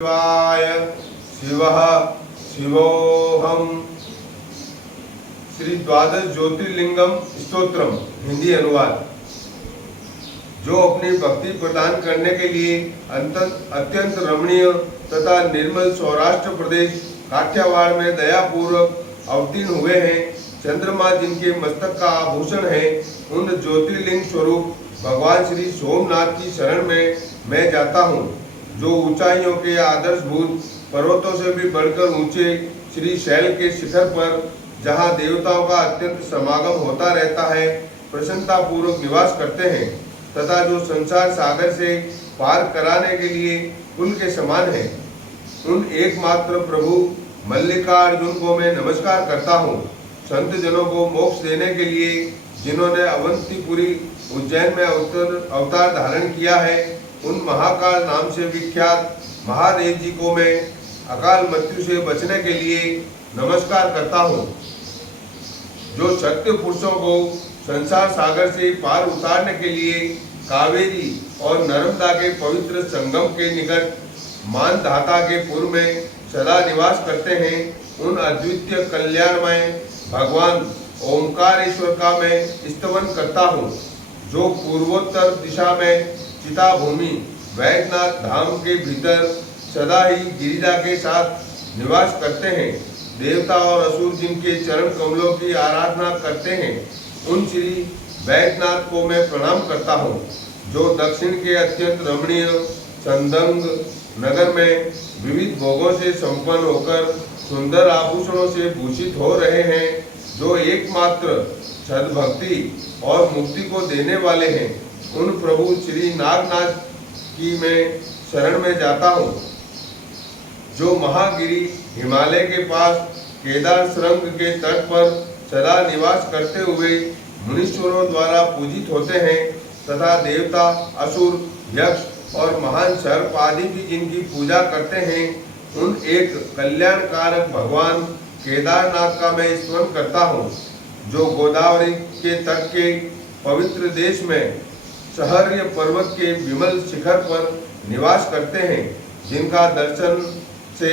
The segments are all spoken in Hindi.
शिवाय शिवः शिवोऽहम्। श्री द्वादश ज्योतिर्लिंगम स्तोत्रम हिंदी अनुवाद। जो अपनी भक्ति प्रदान करने के लिए अत्यंत रमणीय तथा निर्मल सौराष्ट्र प्रदेश काठियावाड़ में दयापूर्वक अवतीर्ण हुए हैं, चंद्रमा जिनके मस्तक का आभूषण है, उन ज्योतिर्लिंग स्वरूप भगवान श्री सोमनाथ की शरण में मैं जाता हूँ, जो ऊंचाइयों के आदर्शभूत पर्वतों से भी बढ़कर ऊंचे श्री शैल के शिखर पर, जहाँ देवताओं का अत्यंत समागम होता रहता है, प्रसन्नता पूर्वक निवास करते हैं तथा जो संसार सागर से पार कराने के लिए पुल के समान है। उन एकमात्र प्रभु मल्लिकार्जुन को मैं नमस्कार करता हूँ। संत जनों को मोक्ष देने के लिए जिन्होंने अवंतीपुरी उज्जैन में अवतार धारण किया है, उन महाकाल नाम से विख्यात महादेव जी को मैं अकाल मृत्यु से बचने के लिए नमस्कार करता हूँ। जो सत्य पुरुषों को संसार सागर से पार उतारने के लिए कावेरी और नर्मदा के पवित्र संगम के निकट मानधाता के पूर्व में सदा निवास करते हैं, उन अद्वितीय कल्याणमय भगवान ओंकारेश्वर का मैं स्तवन करता हूँ, जो पूर्वोत्तर दिशा में चिता भूमि वैद्यनाथ धाम के भीतर सदा ही गिरिजा के साथ निवास करते हैं। देवता और असुर जिनके चरण कमलों की आराधना करते हैं, उन श्री वैद्यनाथ को मैं प्रणाम करता हूँ, जो दक्षिण के अत्यंत रमणीय संदंग नगर में विविध भोगों से संपन्न होकर सुंदर आभूषणों से भूषित हो रहे हैं, जो एकमात्र सद्भक्ति और मुक्ति को देने वाले हैं। उन प्रभु श्री नागनाथ की मैं शरण में जाता हूँ, जो महागिरी हिमालय के पास केदार सुरंग के तट पर सदा निवास करते हुए मुनीश्वरों द्वारा पूजित होते हैं तथा देवता, असुर, यक्ष और महान सर्प आदि भी जिनकी पूजा करते हैं, उन एक कल्याणकारक भगवान केदारनाथ का मैं स्तवन करता हूँ, जो गोदावरी के तट के पवित्र देश में सहर्य पर्वत के विमल शिखर पर निवास करते हैं, जिनका दर्शन से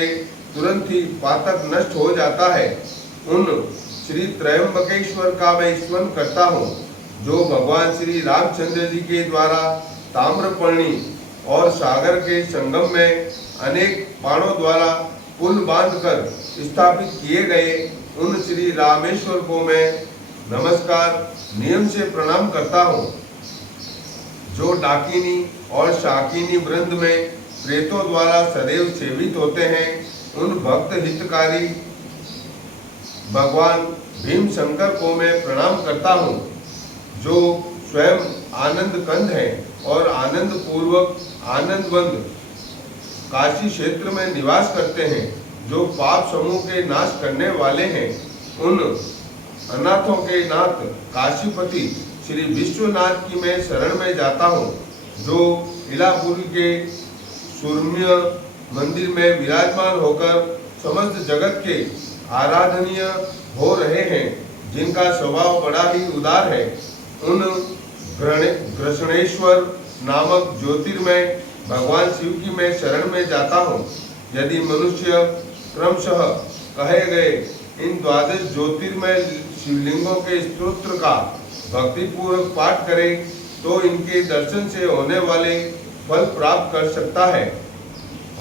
तुरंत ही पातक नष्ट हो जाता है। उन श्री त्रयंबकेश्वर का मैं स्तवन करता हूँ, जो भगवान श्री रामचंद्र जी के द्वारा ताम्रपर्णी और सागर के संगम में अनेक बाणों द्वारा पुल बांधकर स्थापित किए गए उन श्री रामेश्वर को मैं नमस्कार नियम से प्रणाम करता हूँ, जो डाकिनी और शाकिनी वृंद में प्रेतों द्वारा सदैव सेवित होते हैं। उन भक्त हितकारी भगवान भीम शंकर को मैं प्रणाम करता हूँ, जो स्वयं आनंद कंद है और आनंद पूर्वक आनंदवंद काशी क्षेत्र में निवास करते हैं, जो पाप समूह के नाश करने वाले हैं। उन अनाथों के नाथ काशीपति श्री विश्वनाथ की मैं शरण में जाता हूँ, जो इलापुरी के सूर्य मंदिर में विराजमान होकर समस्त जगत के आराधनीय हो रहे हैं, जिनका स्वभाव बड़ा ही उदार है। उन ग्रसणेश्वर नामक ज्योतिर्मय भगवान शिव की मैं शरण में जाता हूँ। यदि मनुष्य क्रमशः कहे गए इन द्वादश ज्योतिर्मय शिवलिंगों के स्तोत्र का भक्तिपूर्वक पाठ करे, तो इनके दर्शन से होने वाले फल प्राप्त कर सकता है।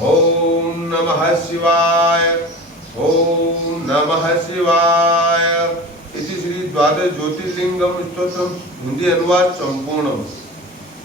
ओम नमः शिवाय, ओम नमः शिवाय। इति श्री द्वादश ज्योतिर्लिंगम स्तोत्रम हिंदी अनुवाद संपूर्णम।